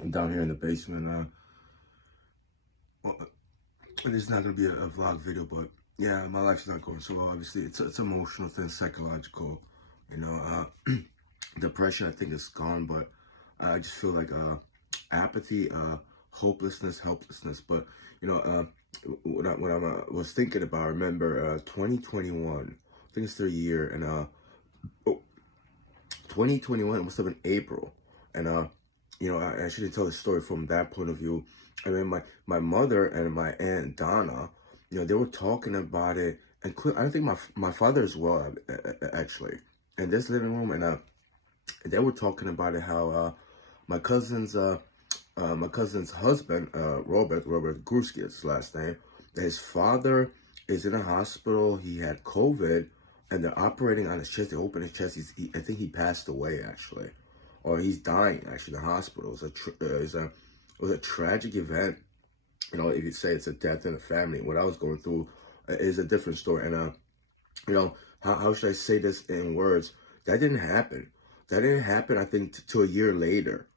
I'm down here in the basement. Well, this is not gonna be a vlog video, but yeah, my life's not going so well. Obviously, it's emotional thing, psychological. You know, depression I think is gone, but I just feel like apathy, hopelessness, helplessness. But you know, what I was thinking about, I remember 2021. I think it's their year, and 2021 must have been April, and you know, I shouldn't tell the story from that point of view. I mean, my mother and my aunt Donna, you know, they were talking about it, and I think my father as well, actually, in this living room, and they were talking about it how my cousin's my cousin's husband, Robert Gruski is his last name. His father is in a hospital. He had COVID, and they're operating on his chest. They open his chest. I think he passed away actually, or he's dying actually in the hospital. It was a tragic event. You know, if you say it's a death in the family, what I was going through is a different story. And you know, how should I say this in words? That didn't happen. That didn't happen. I think till a year later,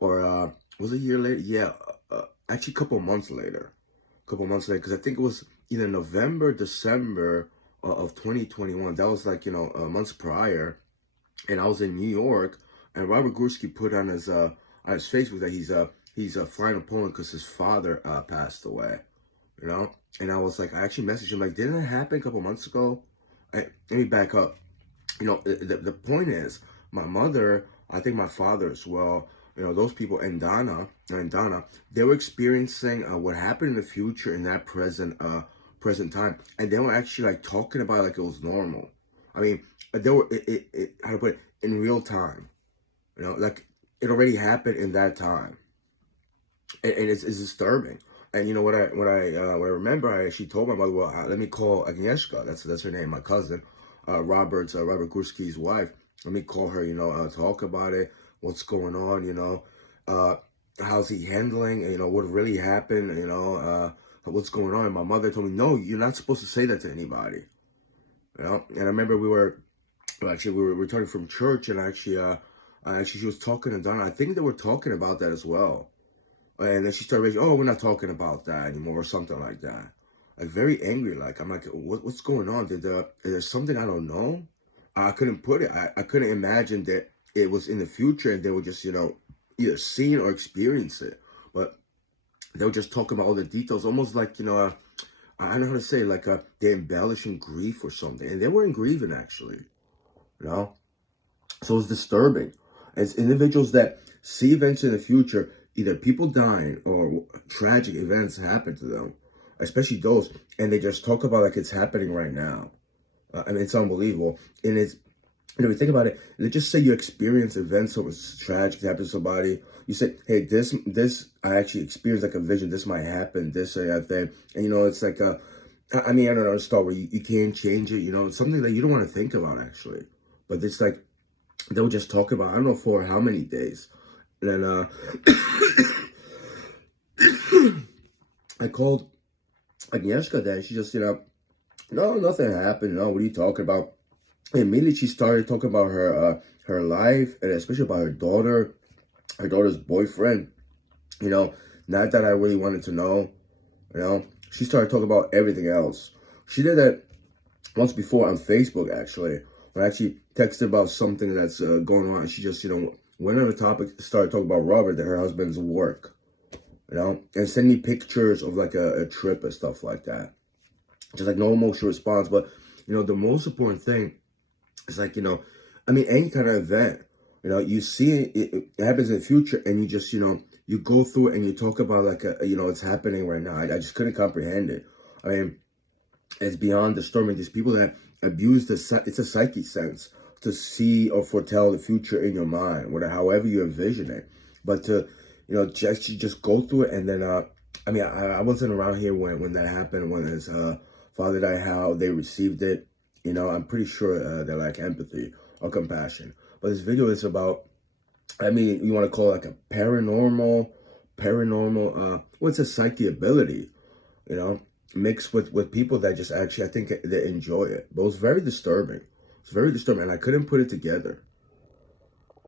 or was it a year later? Yeah, actually, a couple of months later. A couple of months later, because I think it was either November, December of 2021. That was like, you know, months prior, and I was in New York, and Robert Gursky put on his Facebook that he's flying to Poland because his father passed away. You know, and I was like, I actually messaged him like, didn't that happen a couple months ago? Let me back up. You know, the point is, my mother, I think my father as well, you know, those people, and Donna, they were experiencing what happened in the future in that present time, and they were actually like talking about it like it was normal. I mean, they were how to put it, in real time. You know, like it already happened in that time, and it's disturbing. And you know what I remember, I actually told my mother, well, let me call Agnieszka. That's her name, my cousin, Robert Gursky's wife. Let me call her. You know, talk about it. What's going on? You know, how's he handling? You know, what really happened? You know, what's going on? And my mother told me, no, you're not supposed to say that to anybody. You know, and I remember we were returning from church, and actually she was talking to Donna. I think they were talking about that as well. And then she started raising, oh, we're not talking about that anymore, or something like that. Like very angry. Like I'm like, what's going on? Is there something I don't know? I couldn't put it. I couldn't imagine that it was in the future and they were just, you know, either seeing or experience it. But they were just talking about all the details, almost like, you know, I don't know how to say, like they're embellishing grief or something. And they weren't grieving actually, you know? So it's disturbing. As individuals that see events in the future, either people dying or tragic events happen to them, especially those, and they just talk about like it's happening right now. I mean, it's unbelievable. And it's, you know, you think about it, let's just say you experience events that was tragic, that happened to somebody. You say, hey, this, I actually experienced like a vision, this might happen, this or that thing. And, you know, it's like, I mean, I don't know, a story where you can't change it, you know, it's something that you don't want to think about actually. But it's like, they would just talk about, I don't know for how many days. And then I called Agnieszka then. She just, you know, no, nothing happened. No, what are you talking about? And immediately she started talking about her life, and especially about her daughter's boyfriend. You know, not that I really wanted to know. You know, she started talking about everything else. She did that once before on Facebook, actually. When I actually texted about something that's going on, she just, you know, went on the topic, started talking about Robert, that her husband's work, you know, and send me pictures of like a trip and stuff like that. Just like no emotional response. But, you know, the most important thing is like, you know, I mean, any kind of event, you know, you see it happens in the future, and you just, you know, you go through it and you talk about like, you know, it's happening right now. I just couldn't comprehend it. I mean, it's beyond disturbing. These people that abuse it's a psyche sense to see or foretell the future in your mind, whatever, however you envision it. But to, you know, just go through it, and then, I mean, I wasn't around here when that happened, when his father died, how they received it. You know, I'm pretty sure they lack empathy or compassion. But this video is about, I mean, you want to call it like a paranormal, what's a psyche ability, you know, mixed with people that just actually, I think they enjoy it. But it was very disturbing. It's very disturbing, and I couldn't put it together.